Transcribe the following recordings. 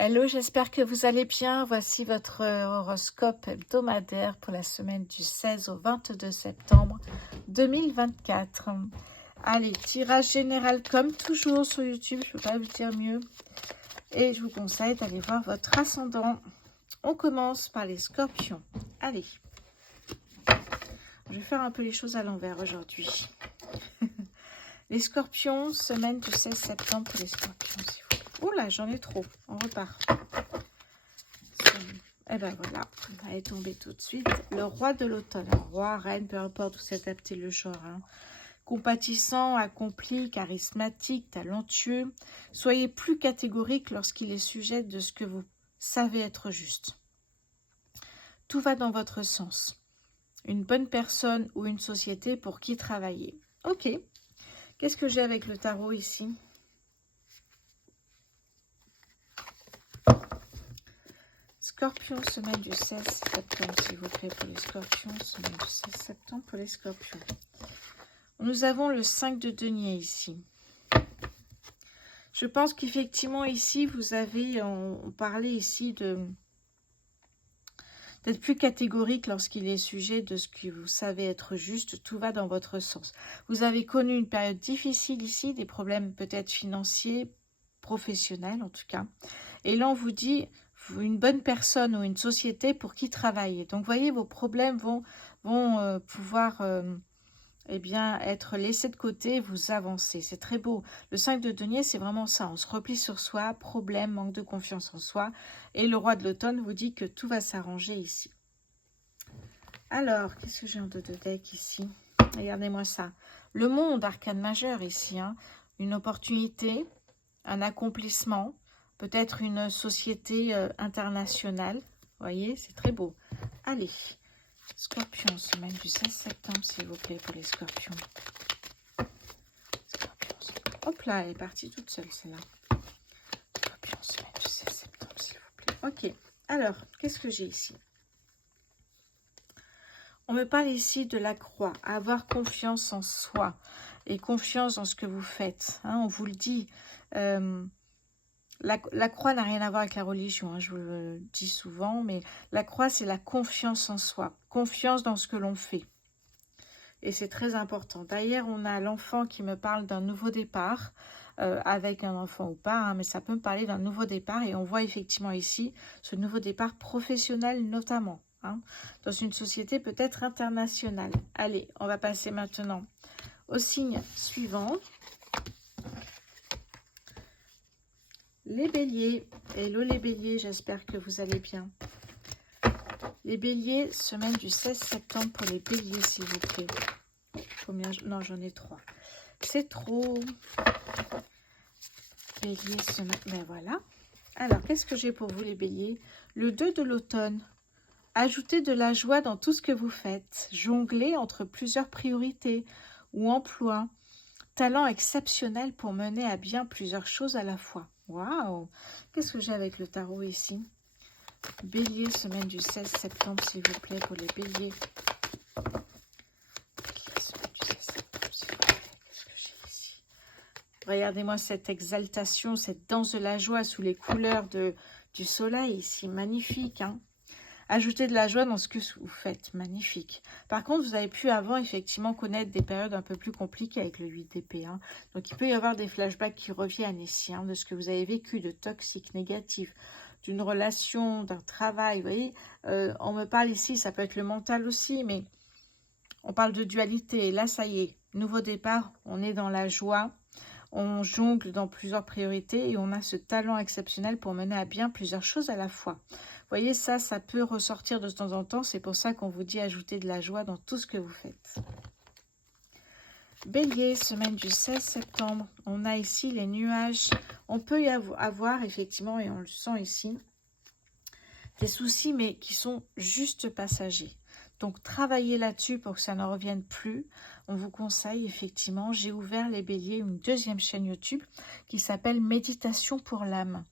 Hello, j'espère que vous allez bien. Voici votre horoscope hebdomadaire pour la semaine du 16 au 22 septembre 2024. Allez, tirage général comme toujours sur YouTube, je ne peux pas vous dire mieux. Et je vous conseille d'aller voir votre ascendant. On commence par les scorpions. Allez, je vais faire un peu les choses à l'envers aujourd'hui. Les scorpions, semaine du 16 septembre pour les scorpions, s'il vous plaît. Oula, j'en ai trop, on repart. Et ben voilà, elle est tombée tout de suite. Le roi de l'automne, roi, reine, peu importe où s'adapter le genre. Compatissant, accompli, charismatique, talentueux. Soyez plus catégorique lorsqu'il est sujet de ce que vous savez être juste. Tout va dans votre sens. Une bonne personne ou une société pour qui travailler. Ok, qu'est-ce que j'ai avec le tarot ici ? Scorpion, semaine du 16 septembre, s'il vous plaît, pour les scorpions. Semaine du 16 septembre pour les scorpions. Nous avons le 5 de denier ici. Je pense qu'effectivement, ici, vous avez, on parlait ici d'être plus catégorique lorsqu'il est sujet de ce que vous savez être juste. Tout va dans votre sens. Vous avez connu une période difficile ici, des problèmes peut-être financiers, professionnels en tout cas. Et là, on vous dit une bonne personne ou une société pour qui travailler. Donc, vous voyez, vos problèmes vont pouvoir eh bien, être laissés de côté, vous avancez. C'est très beau. Le 5 de denier, c'est vraiment ça. On se replie sur soi, problème, manque de confiance en soi. Et le roi de l'automne vous dit que tout va s'arranger ici. Alors, qu'est-ce que j'ai en dos de deck ici? Regardez-moi ça. Le monde, arcane majeur ici. Une opportunité, un accomplissement, peut-être une société internationale. Vous voyez, c'est très beau. Allez, Scorpion, semaine du 16 septembre, s'il vous plaît, pour les scorpions. Scorpion. Hop là, elle est partie toute seule, celle-là. Scorpion, semaine du 16 septembre, s'il vous plaît. Ok, alors, qu'est-ce que j'ai ici? On me parle ici de la croix, avoir confiance en soi et confiance dans ce que vous faites. On vous le dit, la croix n'a rien à voir avec la religion, je vous le dis souvent, mais la croix, c'est la confiance en soi, confiance dans ce que l'on fait. Et c'est très important. D'ailleurs, on a l'enfant qui me parle d'un nouveau départ, avec un enfant ou pas, mais ça peut me parler d'un nouveau départ. Et on voit effectivement ici ce nouveau départ professionnel notamment, dans une société peut-être internationale. Allez, on va passer maintenant au signe suivant. Les béliers. Hello les béliers, j'espère que vous allez bien. Les béliers, semaine du 16 septembre pour les béliers, s'il vous plaît. Combien? Non, j'en ai 3. C'est trop. Bélier, semaine. Ben voilà. Alors, qu'est-ce que j'ai pour vous, les béliers? Le 2 de l'automne. Ajoutez de la joie dans tout ce que vous faites. Jonglez entre plusieurs priorités ou emplois. Talent exceptionnel pour mener à bien plusieurs choses à la fois. Waouh! Qu'est-ce que j'ai avec le tarot ici? Bélier, semaine du 16 septembre, s'il vous plaît, pour les béliers. Bélier, semaine du 16 septembre, s'il vous plaît. Qu'est-ce que j'ai ici? Regardez-moi cette exaltation, cette danse de la joie sous les couleurs du soleil ici. Magnifique, Ajoutez de la joie dans ce que vous faites. Magnifique. Par contre, vous avez pu avant, effectivement, connaître des périodes un peu plus compliquées avec le 8 d'épée. Donc, il peut y avoir des flashbacks qui reviennent ici, de ce que vous avez vécu, de toxique, négatif, d'une relation, d'un travail. Vous voyez, on me parle ici, ça peut être le mental aussi, mais on parle de dualité. Et là, ça y est, nouveau départ, on est dans la joie. On jongle dans plusieurs priorités et on a ce talent exceptionnel pour mener à bien plusieurs choses à la fois. Vous voyez, ça peut ressortir de temps en temps. C'est pour ça qu'on vous dit ajouter de la joie dans tout ce que vous faites. Bélier, semaine du 16 septembre. On a ici les nuages. On peut y avoir effectivement, et on le sent ici, des soucis, mais qui sont juste passagers. Donc, travaillez là-dessus pour que ça ne revienne plus. On vous conseille, effectivement, j'ai ouvert les béliers, une deuxième chaîne YouTube qui s'appelle Méditation pour l'âme.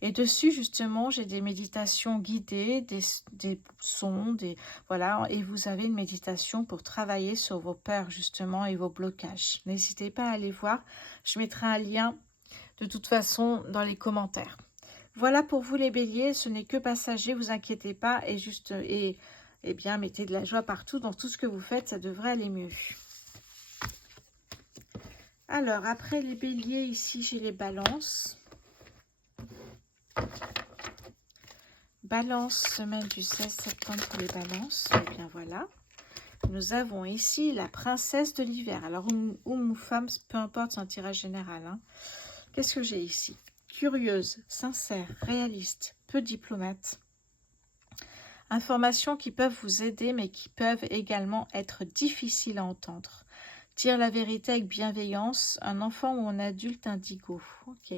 Et dessus, justement, j'ai des méditations guidées, des sons, voilà, et vous avez une méditation pour travailler sur vos peurs, justement, et vos blocages. N'hésitez pas à aller voir. Je mettrai un lien, de toute façon, dans les commentaires. Voilà pour vous les béliers, ce n'est que passager, vous inquiétez pas, et bien mettez de la joie partout, dans tout ce que vous faites, ça devrait aller mieux. Alors, après les béliers, ici j'ai les balances. Balance, semaine du 16 septembre pour les balances, et bien voilà. Nous avons ici la princesse de l'hiver. Alors, homme ou femme, peu importe, c'est un tirage général. Hein. Qu'est-ce que j'ai ici? Curieuse, sincère, réaliste, peu diplomate. Informations qui peuvent vous aider, mais qui peuvent également être difficiles à entendre. Dire la vérité avec bienveillance, un enfant ou un adulte indigo. Ok.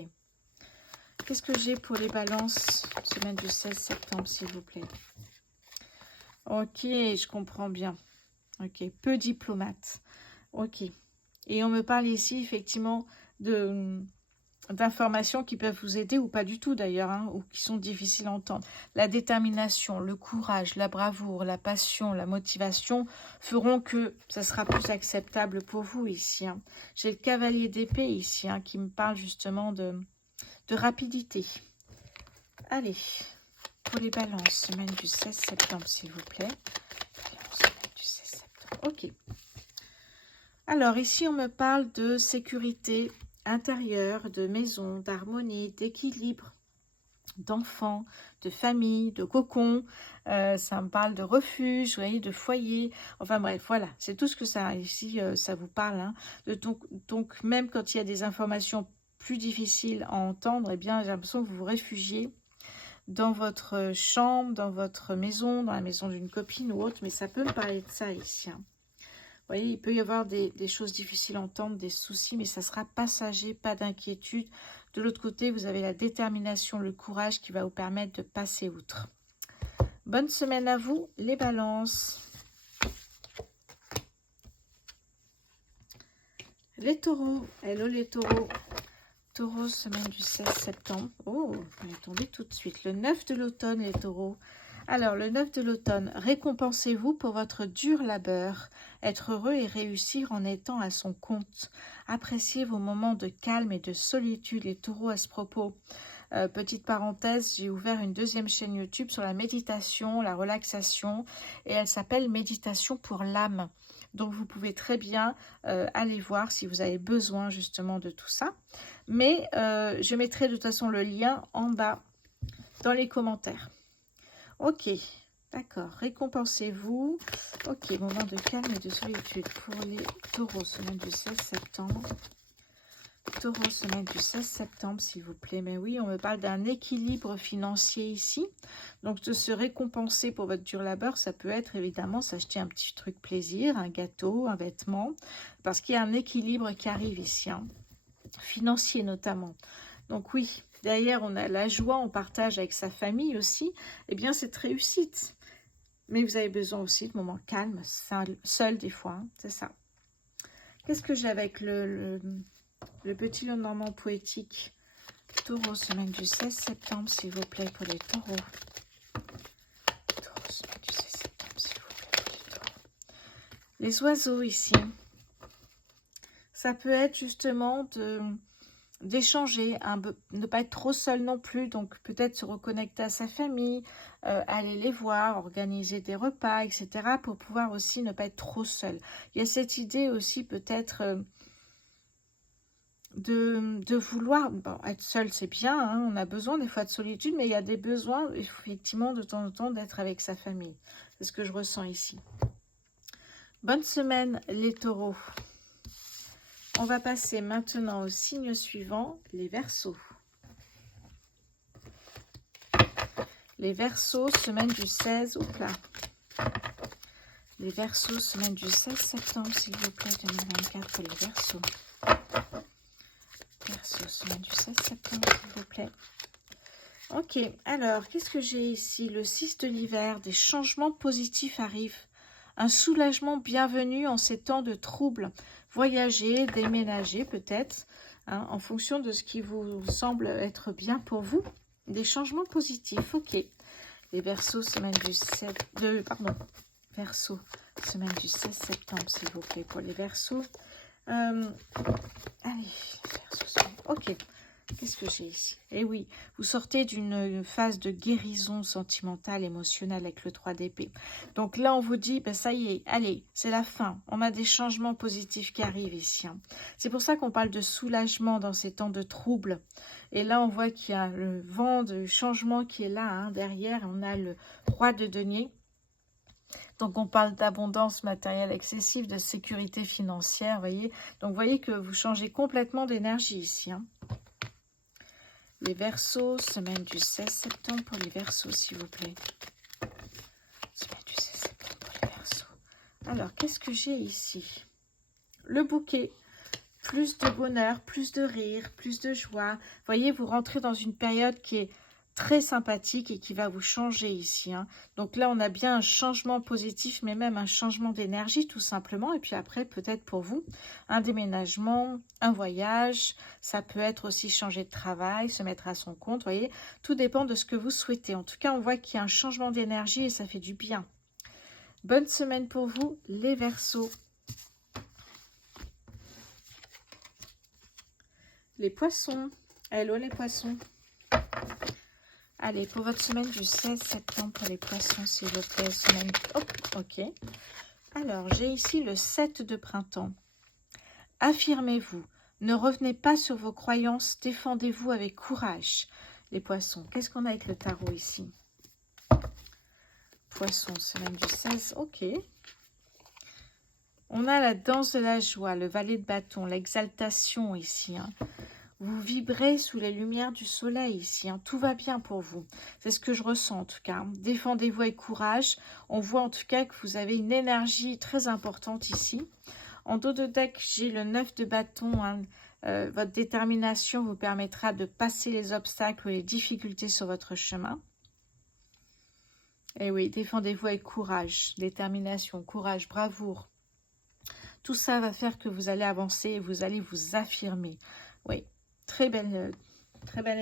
Qu'est-ce que j'ai pour les balances, semaine du 16 septembre, s'il vous plaît? Ok, je comprends bien. Ok, peu diplomate. Ok. Et on me parle ici, effectivement, d'informations qui peuvent vous aider, ou pas du tout d'ailleurs, hein, ou qui sont difficiles à entendre. La détermination, le courage, la bravoure, la passion, la motivation feront que ça sera plus acceptable pour vous ici. Hein. J'ai le cavalier d'épée ici, hein, qui me parle justement de rapidité. Allez, pour les balances, semaine du 16 septembre, s'il vous plaît. Semaine du 16 septembre, ok. Alors, ici, on me parle de sécurité intérieure, de maison, d'harmonie, d'équilibre, d'enfants, de famille, de cocon. Ça me parle de refuge, vous voyez, de foyer. Enfin bref, voilà, c'est tout ce que ça, ici, ça vous parle. Hein. Donc, même quand il y a des informations plus difficiles à entendre, eh bien, j'ai l'impression que vous vous réfugiez dans votre chambre, dans votre maison, dans la maison d'une copine ou autre, mais ça peut me parler de ça ici. Hein. Vous voyez, il peut y avoir des choses difficiles à entendre, des soucis, mais ça sera passager, pas d'inquiétude. De l'autre côté, vous avez la détermination, le courage qui va vous permettre de passer outre. Bonne semaine à vous, les balances. Les taureaux, hello les taureaux. Taureau, semaine du 16 septembre. Oh, on est tombé tout de suite. Le 9 de l'automne, les taureaux. Alors, le 9 de l'automne, récompensez-vous pour votre dur labeur. Être heureux et réussir en étant à son compte. Appréciez vos moments de calme et de solitude. Les taureaux, à ce propos, petite parenthèse, j'ai ouvert une deuxième chaîne YouTube sur la méditation, la relaxation, et elle s'appelle Méditation pour l'âme. Donc, vous pouvez très bien aller voir si vous avez besoin justement de tout ça. Mais je mettrai de toute façon le lien en bas dans les commentaires. Ok, d'accord. Récompensez-vous. Ok, moment de calme et de solitude pour les taureaux, semaine du 16 septembre. Taureau, semaine du 16 septembre, s'il vous plaît. Mais oui, on me parle d'un équilibre financier ici. Donc, de se récompenser pour votre dur labeur, ça peut être évidemment s'acheter un petit truc plaisir, un gâteau, un vêtement, parce qu'il y a un équilibre qui arrive ici, hein, financier notamment. Donc oui, derrière, on a la joie, on partage avec sa famille aussi. Eh bien, cette réussite. Mais vous avez besoin aussi de moments calmes, seul des fois, hein, c'est ça. Qu'est-ce que j'ai avec le petit Lenormand poétique? Taureau, semaine du 16 septembre, s'il vous plaît, pour les taureaux. Taureau, semaine du 16 septembre, s'il vous plaît, pour les taureaux. Les oiseaux ici. Ça peut être justement d'échanger, ne pas être trop seul non plus, donc peut-être se reconnecter à sa famille, aller les voir, organiser des repas, etc. pour pouvoir aussi ne pas être trop seul. Il y a cette idée aussi peut-être de vouloir, bon, être seul c'est bien, hein, on a besoin des fois de solitude, mais il y a des besoins effectivement de temps en temps d'être avec sa famille. C'est ce que je ressens ici. Bonne semaine les taureaux. On va passer maintenant au signe suivant, les Verseaux. Les Verseaux, semaine du 16, oups là. Les Verseaux, semaine du 16 septembre, s'il vous plaît, 2024 pour les Verseaux. Verseaux, semaine du 16 septembre, s'il vous plaît. Ok, alors, qu'est-ce que j'ai ici? Le 6 de l'hiver, des changements positifs arrivent. Un soulagement bienvenu en ces temps de troubles. Voyager, déménager peut-être, hein, en fonction de ce qui vous semble être bien pour vous. Des changements positifs, ok. Les Verseaux, semaine du 7... Verseaux, semaine du 16 septembre, s'il vous plaît, pour les Verseaux. Allez, les Verseaux, ok. Qu'est-ce que j'ai ici? Eh oui, vous sortez d'une phase de guérison sentimentale, émotionnelle avec le 3 d'épée. Donc là, on vous dit, ben ça y est, allez, c'est la fin. On a des changements positifs qui arrivent ici, hein. C'est pour ça qu'on parle de soulagement dans ces temps de troubles. Et là, on voit qu'il y a le vent de changement qui est là, hein. Derrière, on a le roi de denier. Donc, on parle d'abondance matérielle excessive, de sécurité financière, vous voyez. Donc, vous voyez que vous changez complètement d'énergie ici, hein. Les Verseaux, semaine du 16 septembre pour les Verseaux, s'il vous plaît. Semaine du 16 septembre pour les Verseaux. Alors, qu'est-ce que j'ai ici? Le bouquet. Plus de bonheur, plus de rire, plus de joie. Vous voyez, vous rentrez dans une période qui est très sympathique et qui va vous changer ici, hein. Donc là, on a bien un changement positif, mais même un changement d'énergie, tout simplement. Et puis après, peut-être pour vous, un déménagement, un voyage. Ça peut être aussi changer de travail, se mettre à son compte, vous voyez. Tout dépend de ce que vous souhaitez. En tout cas, on voit qu'il y a un changement d'énergie et ça fait du bien. Bonne semaine pour vous, les Verseaux. Les Poissons. Hello les Poissons. Allez, pour votre semaine du 16 septembre pour les Poissons, s'il vous plaît. Semaine... Oh, ok. Alors, j'ai ici le 7 de printemps. Affirmez-vous. Ne revenez pas sur vos croyances. Défendez-vous avec courage. Les Poissons. Qu'est-ce qu'on a avec le tarot ici? Poissons, semaine du 16. Ok. On a la danse de la joie, le valet de bâton, l'exaltation ici, hein. Vous vibrez sous les lumières du soleil ici, hein. Tout va bien pour vous. C'est ce que je ressens en tout cas. Défendez-vous avec courage. On voit en tout cas que vous avez une énergie très importante ici. En dos de deck, j'ai le 9 de bâton, hein. Votre détermination vous permettra de passer les obstacles ou les difficultés sur votre chemin. Et oui, défendez-vous avec courage, détermination, courage, bravoure. Tout ça va faire que vous allez avancer et vous allez vous affirmer. Oui. Très belle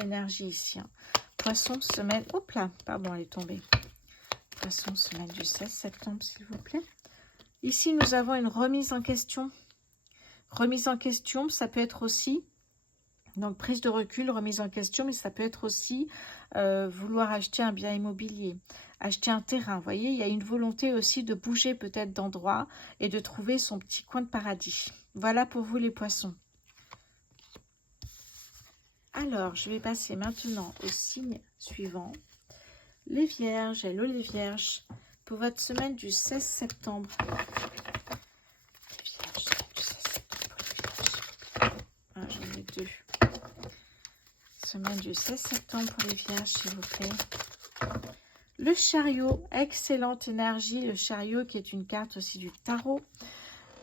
énergie ici, hein. Poisson, semaine... Hop là, pardon, elle est tombée. Poisson, semaine du 16 septembre, s'il vous plaît. Ici, nous avons une remise en question. Remise en question, ça peut être aussi... Donc, prise de recul, remise en question, mais ça peut être aussi vouloir acheter un bien immobilier, acheter un terrain. Vous voyez, il y a une volonté aussi de bouger peut-être d'endroit et de trouver son petit coin de paradis. Voilà pour vous les Poissons. Alors, je vais passer maintenant au signe suivant. Les Vierges, hello les Vierges, pour votre semaine du 16 septembre. Les Vierges, semaine du 16 septembre pour les Vierges. Ah, j'en ai deux. Semaine du 16 septembre pour les Vierges, s'il vous plaît. Le Chariot, excellente énergie. Le Chariot qui est une carte aussi du tarot.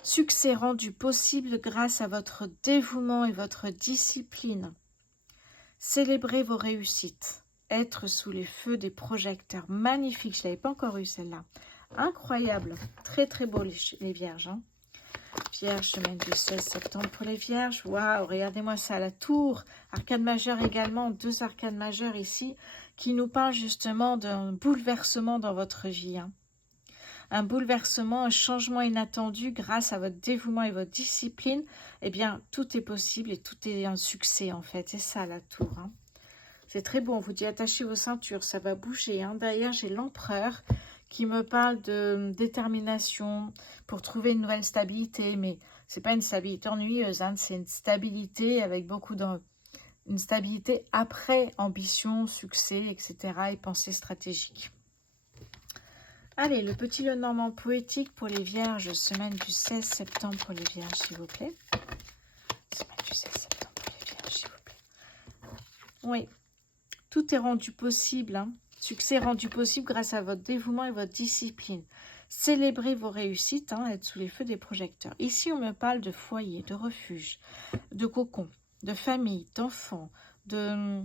Succès rendu possible grâce à votre dévouement et votre discipline. Célébrez vos réussites. Être sous les feux des projecteurs. Magnifique, je ne l'avais pas encore eu celle-là. Incroyable. Très très beau les Vierges, hein. Vierge, semaine du 16 septembre pour les Vierges. Waouh, regardez-moi ça, la tour. Arcane majeure également, deux arcanes majeures ici qui nous parlent justement d'un bouleversement dans votre vie, hein. Un bouleversement, un changement inattendu grâce à votre dévouement et votre discipline. Eh bien, tout est possible et tout est un succès en fait. C'est ça la tour, hein. C'est très beau, on vous dit attachez vos ceintures, ça va bouger, hein. Derrière, j'ai l'empereur qui me parle de détermination pour trouver une nouvelle stabilité. Mais c'est pas une stabilité ennuyeuse, hein. C'est une stabilité avec beaucoup une stabilité après ambition, succès, etc. et pensée stratégique. Allez, le petit Lenormand poétique pour les Vierges, semaine du 16 septembre pour les Vierges, s'il vous plaît. Semaine du 16 septembre pour les Vierges, s'il vous plaît. Oui, tout est rendu possible, hein. Succès rendu possible grâce à votre dévouement et votre discipline. Célébrez vos réussites, hein, être sous les feux des projecteurs. Ici, on me parle de foyer, de refuge, de cocon, de famille, d'enfants, de...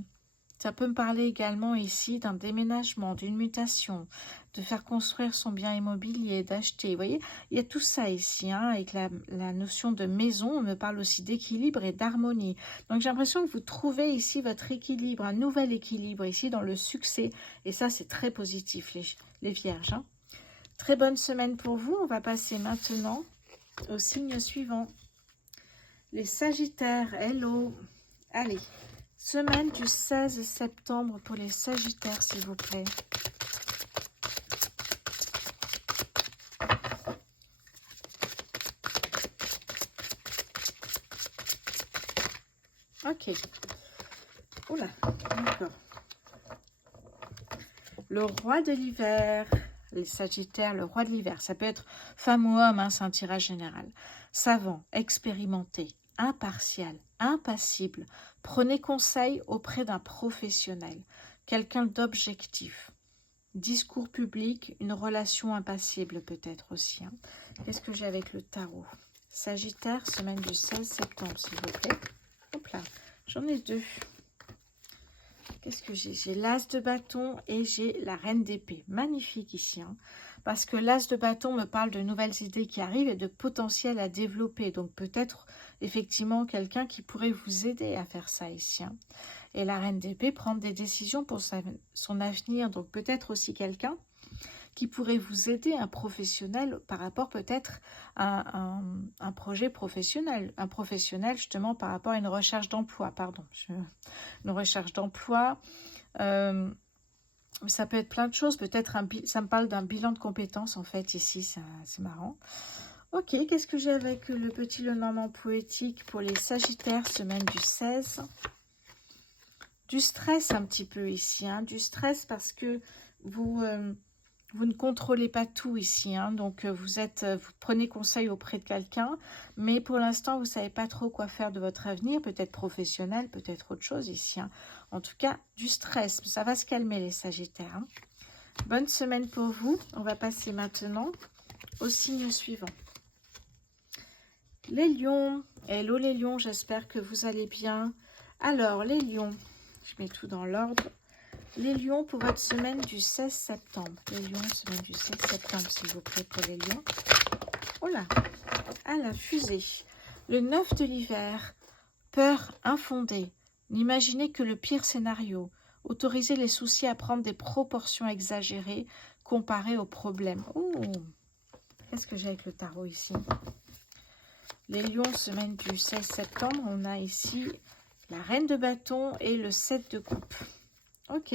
Ça peut me parler également ici d'un déménagement, d'une mutation, de faire construire son bien immobilier, d'acheter. Vous voyez, il y a tout ça ici, hein, avec la notion de maison. On me parle aussi d'équilibre et d'harmonie. Donc, j'ai l'impression que vous trouvez ici votre équilibre, un nouvel équilibre ici dans le succès. Et ça, c'est très positif, les Vierges, hein. Très bonne semaine pour vous. On va passer maintenant au signe suivant. Les Sagittaires, hello. Allez. Semaine du 16 septembre pour les Sagittaires, s'il vous plaît. Ok. Oula, d'accord. Le roi de l'hiver. Les Sagittaires, le roi de l'hiver. Ça peut être femme ou homme, hein, c'est un tirage général. Savant, expérimenté, impartial, impassible. Prenez conseil auprès d'un professionnel. Quelqu'un d'objectif. Discours public, une relation impassible peut-être aussi. Hein. Qu'est-ce que j'ai avec le tarot? Sagittaire, semaine du 16 septembre, s'il vous plaît. Hop là, j'en ai deux. Qu'est-ce que j'ai? J'ai l'as de bâton et j'ai la reine d'épée. Magnifique ici, hein, parce que l'as de bâton me parle de nouvelles idées qui arrivent et de potentiel à développer. Donc peut-être effectivement quelqu'un qui pourrait vous aider à faire ça ici. Hein. Et la reine d'épée, prendre des décisions pour son avenir. Donc peut-être aussi qui pourrait vous aider, un professionnel, par rapport peut-être à un projet professionnel. Un professionnel justement par rapport à une recherche d'emploi, pardon. Une recherche d'emploi, ça peut être plein de choses. Peut-être, ça me parle d'un bilan de compétences en fait ici, c'est marrant. Ok, qu'est-ce que j'ai avec le petit Lenormand poétique pour les Sagittaires, semaine du 16? Du stress un petit peu ici, hein, du stress parce que vous ne contrôlez pas tout ici, hein, donc vous prenez conseil auprès de quelqu'un, mais pour l'instant, vous ne savez pas trop quoi faire de votre avenir, peut-être professionnel, peut-être autre chose ici. Hein. En tout cas, du stress, ça va se calmer les Sagittaires. Hein. Bonne semaine pour vous. On va passer maintenant au signe suivant. Les lions. Hello les lions, j'espère que vous allez bien. Alors, les lions, je mets tout dans l'ordre. Les lions pour votre semaine du 16 septembre. Les lions, semaine du 16 septembre, s'il vous plaît, pour les lions. Oh là, à la fusée. Le 9 de l'hiver. Peur infondée. N'imaginez que le pire scénario. Autorisez les soucis à prendre des proportions exagérées comparées aux problèmes. Qu'est-ce que j'ai avec le tarot ici? Les lions, semaine du 16 septembre. On a ici la reine de bâton et le 7 de coupe. Ok.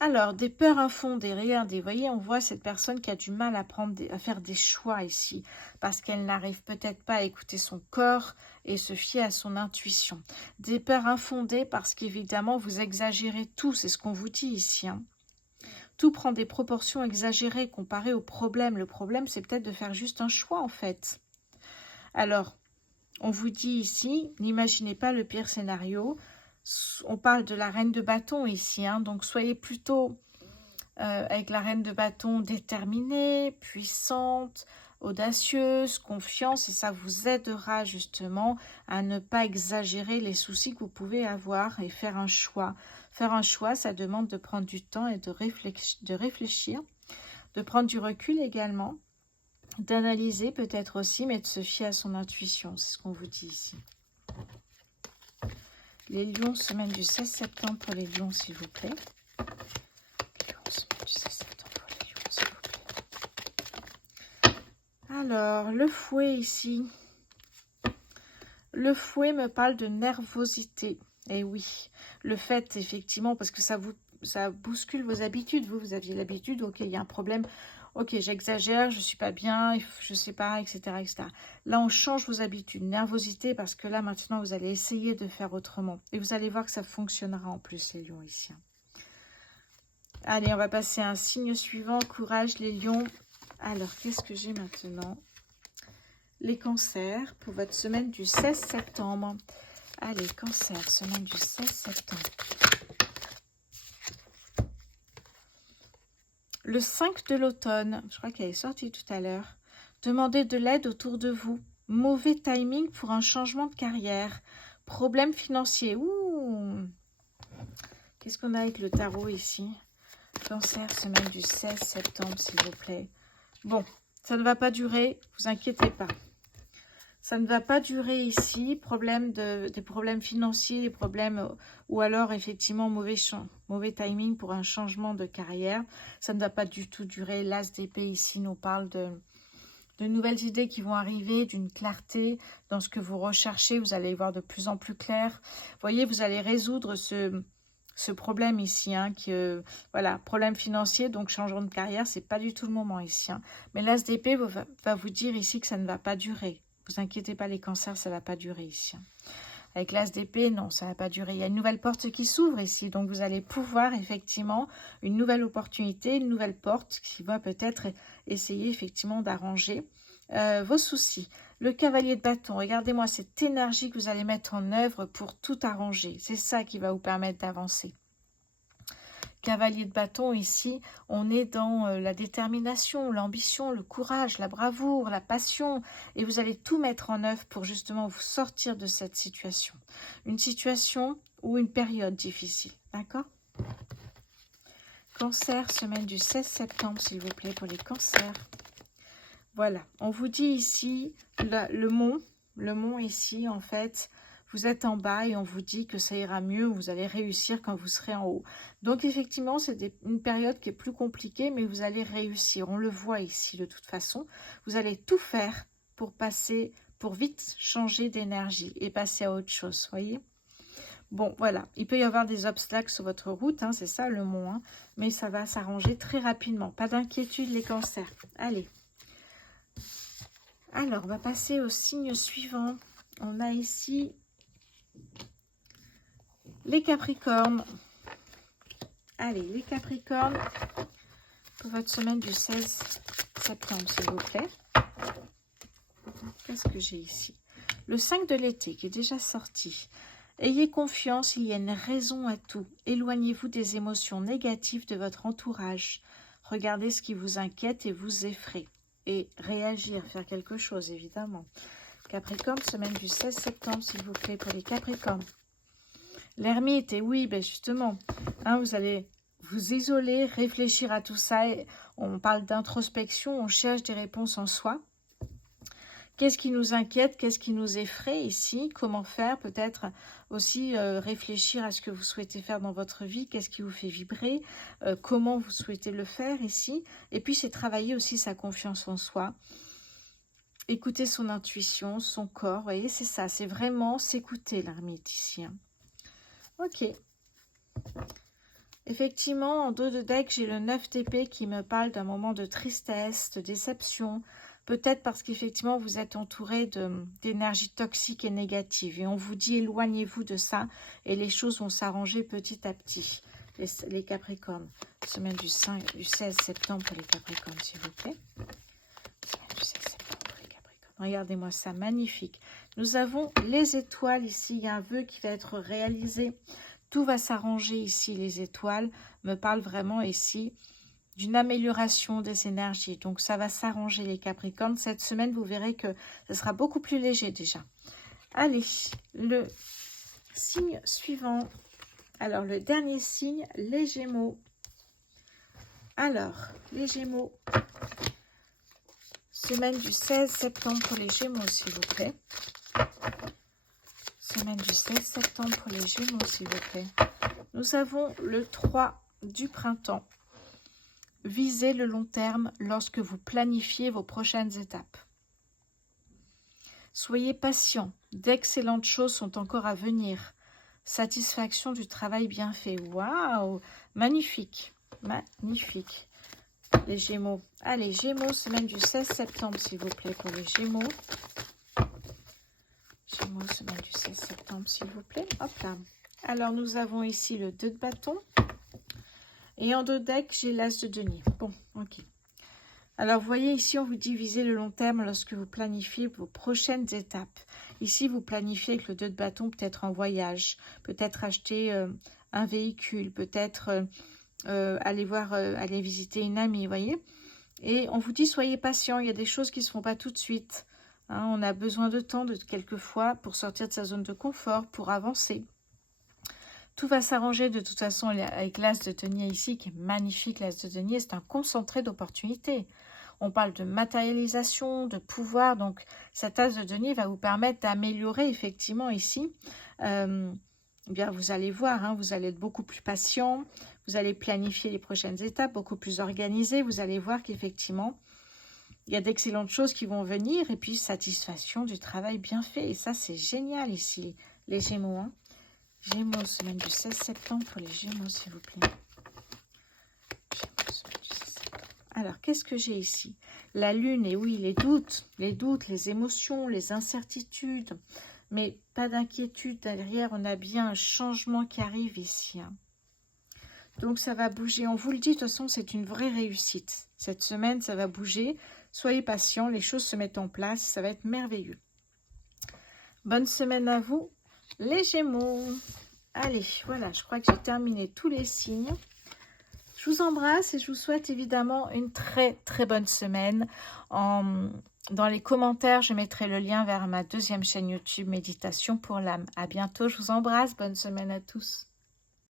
Alors, des peurs infondées. Regardez, vous voyez, on voit cette personne qui a du mal à faire des choix ici, parce qu'elle n'arrive peut-être pas à écouter son corps et se fier à son intuition. Des peurs infondées parce qu'évidemment, vous exagérez tout, c'est ce qu'on vous dit ici. Hein. Tout prend des proportions exagérées comparé au problème. Le problème, c'est peut-être de faire juste un choix, en fait. Alors, on vous dit ici, n'imaginez pas le pire scénario. On parle de la reine de bâton ici, hein, donc soyez plutôt avec la reine de bâton déterminée, puissante, audacieuse, confiance, et ça vous aidera justement à ne pas exagérer les soucis que vous pouvez avoir et faire un choix. Faire un choix, ça demande de prendre du temps et de réfléchir, de prendre du recul également, d'analyser peut-être aussi, mais de se fier à son intuition, c'est ce qu'on vous dit ici. Les lions, semaine du 16 septembre pour les lions, s'il vous plaît. Les lions, semaine du 16 septembre pour les lions, s'il vous plaît. Alors, le fouet ici. Le fouet me parle de nervosité. Et oui, le fait, effectivement, parce que ça bouscule vos habitudes. Vous aviez l'habitude, ok, il y a un problème. Ok, j'exagère, je ne suis pas bien, je ne sais pas, etc., etc. Là, on change vos habitudes. Nervosité, parce que là, maintenant, vous allez essayer de faire autrement. Et vous allez voir que ça fonctionnera en plus, les lions, ici. Allez, on va passer à un signe suivant. Courage, les lions. Alors, qu'est-ce que j'ai maintenant? Les cancers, pour votre semaine du 16 septembre. Allez, cancer, semaine du 16 septembre. Le 5 de l'automne, je crois qu'elle est sortie tout à l'heure. Demandez de l'aide autour de vous. Mauvais timing pour un changement de carrière. Problème financier. Qu'est-ce qu'on a avec le tarot ici? Cancer, semaine du 16 septembre, s'il vous plaît. Bon, ça ne va pas durer, vous inquiétez pas. Ça ne va pas durer ici, des problèmes financiers, des problèmes, ou alors effectivement mauvais timing pour un changement de carrière. Ça ne va pas du tout durer. L'as d'épée ici nous parle de de nouvelles idées qui vont arriver, d'une clarté dans ce que vous recherchez. Vous allez y voir de plus en plus clair. Vous voyez, vous allez résoudre ce problème ici, hein, voilà, problème financier, donc changement de carrière, c'est pas du tout le moment ici. Hein. Mais l'as d'épée va vous dire ici que ça ne va pas durer. Vous inquiétez pas, les cancers, ça va pas durer ici. Hein. Avec l'as d'épée, non, ça va pas durer. Il y a une nouvelle porte qui s'ouvre ici, donc vous allez pouvoir effectivement, une nouvelle opportunité, une nouvelle porte qui va peut-être essayer effectivement d'arranger vos soucis. Le cavalier de bâton, regardez-moi cette énergie que vous allez mettre en œuvre pour tout arranger. C'est ça qui va vous permettre d'avancer. Cavalier de bâton, ici, on est dans la détermination, l'ambition, le courage, la bravoure, la passion. Et vous allez tout mettre en œuvre pour justement vous sortir de cette situation. Une situation ou une période difficile. D'accord? Cancer, semaine du 16 septembre, s'il vous plaît, pour les cancers. Voilà, on vous dit ici, le mont ici, en fait, vous êtes en bas et on vous dit que ça ira mieux, vous allez réussir quand vous serez en haut. Donc effectivement, c'est une période qui est plus compliquée, mais vous allez réussir. On le voit ici de toute façon. Vous allez tout faire pour vite changer d'énergie et passer à autre chose, voyez. Bon, voilà, il peut y avoir des obstacles sur votre route, hein, c'est ça le mont, hein, mais ça va s'arranger très rapidement. Pas d'inquiétude les cancers. Allez. Alors, on va passer au signe suivant. On a ici les Capricornes. Allez, les Capricornes, pour votre semaine du 16 septembre, s'il vous plaît. Qu'est-ce que j'ai ici? Le 5 de l'été qui est déjà sorti. Ayez confiance, il y a une raison à tout. Éloignez-vous des émotions négatives de votre entourage. Regardez ce qui vous inquiète et vous effraie. Et réagir, faire quelque chose, évidemment. Capricorne, semaine du 16 septembre, s'il vous plaît, pour les Capricornes. L'ermite, et oui, ben justement, hein, vous allez vous isoler, réfléchir à tout ça. Et on parle d'introspection, on cherche des réponses en soi. Qu'est-ce qui nous inquiète? Qu'est-ce qui nous effraie ici? Comment faire? Peut-être aussi réfléchir à ce que vous souhaitez faire dans votre vie. Qu'est-ce qui vous fait vibrer? Comment vous souhaitez le faire ici? Et puis, c'est travailler aussi sa confiance en soi. Écouter son intuition, son corps. Vous voyez, c'est ça. C'est vraiment s'écouter, l'ermite ici. Hein. Ok. Effectivement, en dos de deck, j'ai le 9 d'épée qui me parle d'un moment de tristesse, de déception. Peut-être parce qu'effectivement, vous êtes entouré d'énergie toxique et négative. Et on vous dit, éloignez-vous de ça. Et les choses vont s'arranger petit à petit. Les Capricornes. Semaine du 16 septembre pour les Capricornes, s'il vous plaît. Semaine du 16 septembre pour les Capricornes. Regardez-moi ça, magnifique. Nous avons les étoiles ici. Il y a un vœu qui va être réalisé. Tout va s'arranger ici. Les étoiles me parlent vraiment ici d'une amélioration des énergies. Donc, ça va s'arranger les Capricornes. Cette semaine, vous verrez que ce sera beaucoup plus léger déjà. Allez, le signe suivant. Alors, le dernier signe, les Gémeaux. Alors, les Gémeaux. Semaine du 16 septembre pour les Gémeaux, s'il vous plaît. Semaine du 16 septembre pour les Gémeaux, s'il vous plaît. Nous avons le 3 du printemps. Visez le long terme lorsque vous planifiez vos prochaines étapes. Soyez patient, d'excellentes choses sont encore à venir. Satisfaction du travail bien fait. Waouh, magnifique, magnifique. Les Gémeaux. Allez, Gémeaux, semaine du 16 septembre, s'il vous plaît, pour les Gémeaux. Gémeaux, semaine du 16 septembre, s'il vous plaît. Hop là. Alors, nous avons ici le 2 de bâton. Et en dos deck, j'ai l'as de denier. Bon, ok. Alors, vous voyez, ici, on vous dit viser le long terme lorsque vous planifiez vos prochaines étapes. Ici, vous planifiez avec le 2 de bâton, peut-être un voyage, peut-être acheter un véhicule, peut-être aller visiter une amie, vous voyez. Et on vous dit, soyez patient, il y a des choses qui ne se font pas tout de suite. Hein, on a besoin de temps, quelquefois, pour sortir de sa zone de confort, pour avancer. Tout va s'arranger de toute façon avec l'as de denier ici, qui est magnifique. L'as de denier, c'est un concentré d'opportunités. On parle de matérialisation, de pouvoir. Donc, cet as de denier va vous permettre d'améliorer effectivement ici. Bien, vous allez voir, hein, vous allez être beaucoup plus patient. Vous allez planifier les prochaines étapes, beaucoup plus organisé. Vous allez voir qu'effectivement, il y a d'excellentes choses qui vont venir et puis satisfaction du travail bien fait. Et ça, c'est génial ici, les Gémeaux. Hein. Gémeaux, semaine du 16 septembre pour les Gémeaux, s'il vous plaît. Gémeaux, semaine du 16 septembre. Alors, qu'est-ce que j'ai ici? La Lune, et oui, les doutes, les émotions, les incertitudes. Mais pas d'inquiétude, derrière, on a bien un changement qui arrive ici. Hein. Donc, ça va bouger. On vous le dit, de toute façon, c'est une vraie réussite. Cette semaine, ça va bouger. Soyez patients, les choses se mettent en place. Ça va être merveilleux. Bonne semaine à vous, les Gémeaux. Allez, voilà, je crois que j'ai terminé tous les signes. Je vous embrasse et je vous souhaite évidemment une très très bonne semaine. Dans les commentaires, je mettrai le lien vers ma deuxième chaîne YouTube Méditation pour l'âme. À bientôt, je vous embrasse. Bonne semaine à tous.